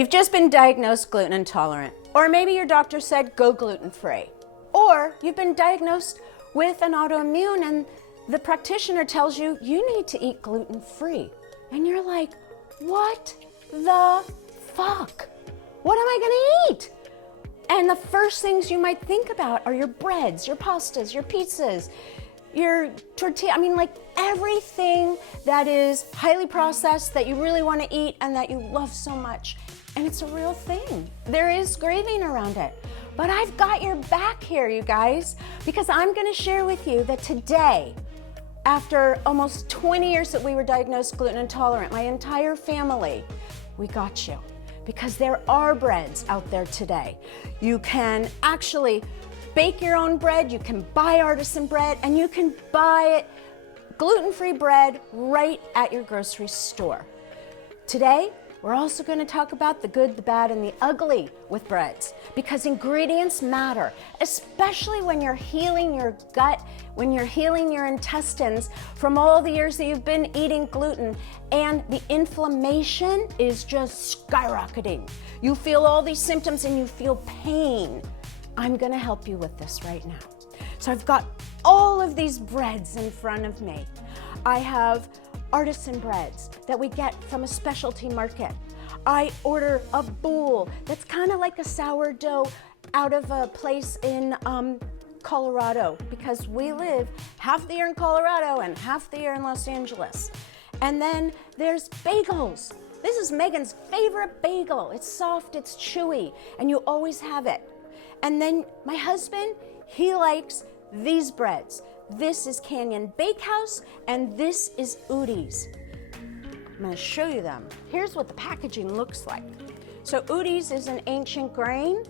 You've just been diagnosed gluten intolerant, or maybe your doctor said go gluten-free, or you've been diagnosed with an autoimmune and the practitioner tells you you need to eat gluten-free. And you're like, what the fuck? What am I gonna eat? And the first things you might think about are your breads, your pastas, your pizzas, your tortilla, like everything that is highly processed that you really want to eat and that you love so much. And it's a real thing. There is craving around it. But I've got your back here, you guys, because I'm going to share with you that today, after almost 20 years that we were diagnosed gluten intolerant, my entire family, we got you. Because there are breads out there today. You can actually bake your own bread, you can buy artisan bread, and you can buy gluten-free bread right at your grocery store. Today, we're also going to talk about the good, the bad, and the ugly with breads, because ingredients matter, especially when you're healing your gut, when you're healing your intestines from all the years that you've been eating gluten, and the inflammation is just skyrocketing. You feel all these symptoms and you feel pain. I'm going to help you with this right now. So I've got all of these breads in front of me. I have artisan breads that we get from a specialty market. I order a bowl that's kind of like a sourdough out of a place in Colorado, because we live half the year in Colorado and half the year in Los Angeles. And then there's bagels. This is Megan's favorite bagel. It's soft, it's chewy, and you always have it. And then my husband, he likes these breads. This is Canyon Bakehouse, and this is Udi's. I'm going to show you them. Here's what the packaging looks like. So Udi's is an ancient grain,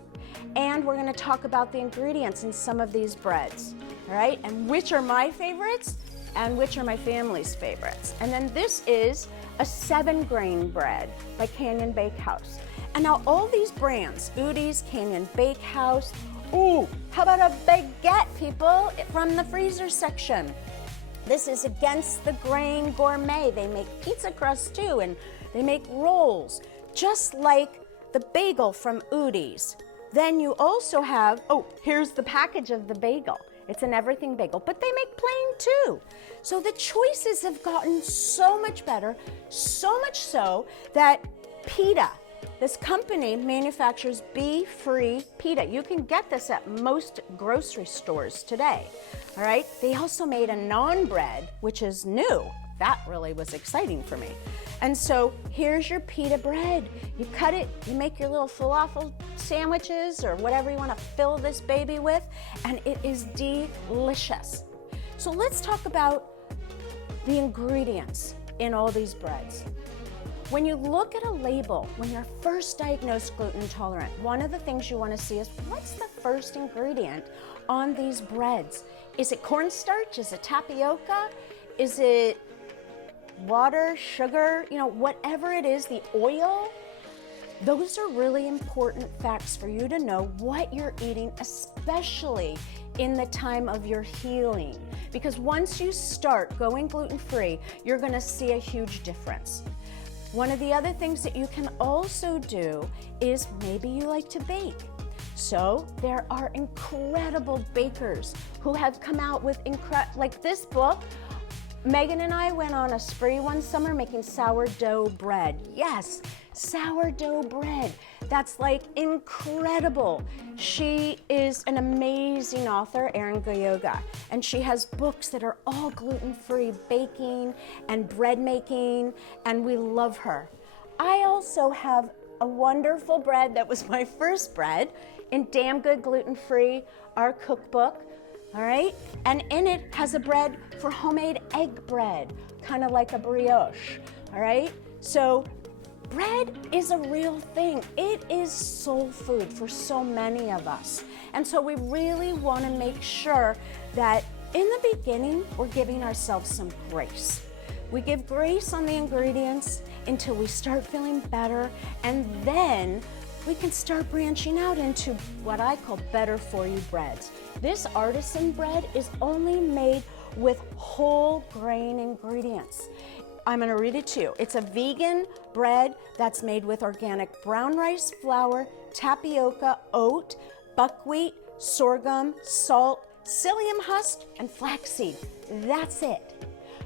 and we're going to talk about the ingredients in some of these breads, all right? And which are my favorites and which are my family's favorites. And then this is a 7-grain bread by Canyon Bakehouse. And now all these brands, Udi's, Canyon Bakehouse, ooh, how about a baguette, people, from the freezer section? This is Against the Grain Gourmet. They make pizza crust too, and they make rolls, just like the bagel from Udi's. Then you also have, oh, here's the package of the bagel. It's an everything bagel, but they make plain too. So the choices have gotten so much better, so much so that PETA, this company, manufactures bee-free pita. You can get this at most grocery stores today, all right? They also made a naan bread, which is new. That really was exciting for me. And so here's your pita bread. You cut it, you make your little falafel sandwiches or whatever you want to fill this baby with, and it is delicious. So let's talk about the ingredients in all these breads. When you look at a label, when you're first diagnosed gluten intolerant, one of the things you want to see is what's the first ingredient on these breads? Is it cornstarch? Is it tapioca? Is it water, sugar, whatever it is, the oil? Those are really important facts for you to know what you're eating, especially in the time of your healing. Because once you start going gluten-free, you're going to see a huge difference. One of the other things that you can also do is maybe you like to bake. So there are incredible bakers who have come out with like this book. Megan and I went on a spree one summer making sourdough bread. Yes, sourdough bread. That's like incredible. She is an amazing author, Erin Goyoga, and she has books that are all gluten-free baking and bread making, and we love her. I also have a wonderful bread that was my first bread in Damn Good Gluten-Free, our cookbook. All right, and in it has a bread for homemade egg bread, kind of like a brioche, all right? So bread is a real thing. It is soul food for so many of us. And so we really want to make sure that in the beginning, we're giving ourselves some grace. We give grace on the ingredients until we start feeling better, and then we can start branching out into what I call better for you breads. This artisan bread is only made with whole grain ingredients. I'm gonna read it to you. It's a vegan bread that's made with organic brown rice flour, tapioca, oat, buckwheat, sorghum, salt, psyllium husk, and flaxseed. That's it.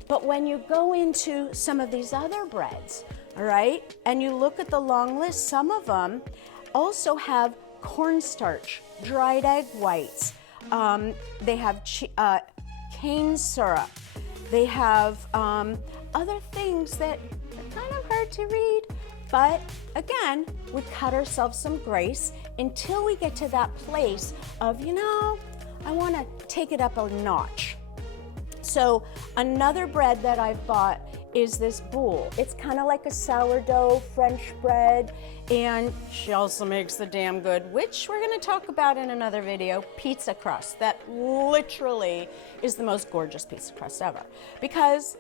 But when you go into some of these other breads, all right, and you look at the long list, some of them also have cornstarch, dried egg whites, they have cane syrup, they have other things that are kind of hard to read, but again, we cut ourselves some grace until we get to that place of, you know, I want to take it up a notch. So another bread that I've bought is this boule. It's kind of like a sourdough French bread, and she also makes the damn good, which we're going to talk about in another video, pizza crust. That literally is the most gorgeous pizza crust ever. Because,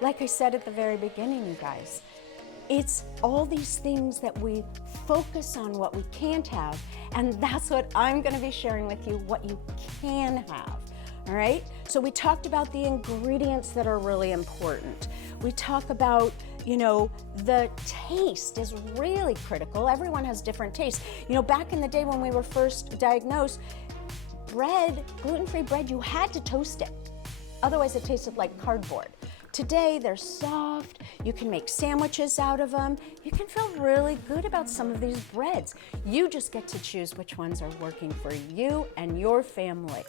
like I said at the very beginning, you guys, it's all these things that we focus on what we can't have, and that's what I'm going to be sharing with you, what you can have. All right, so we talked about the ingredients that are really important. We talk about, you know, the taste is really critical. Everyone has different tastes. You know, back in the day when we were first diagnosed, bread, gluten-free bread, you had to toast it. Otherwise it tasted like cardboard. Today they're soft, you can make sandwiches out of them. You can feel really good about some of these breads. You just get to choose which ones are working for you and your family.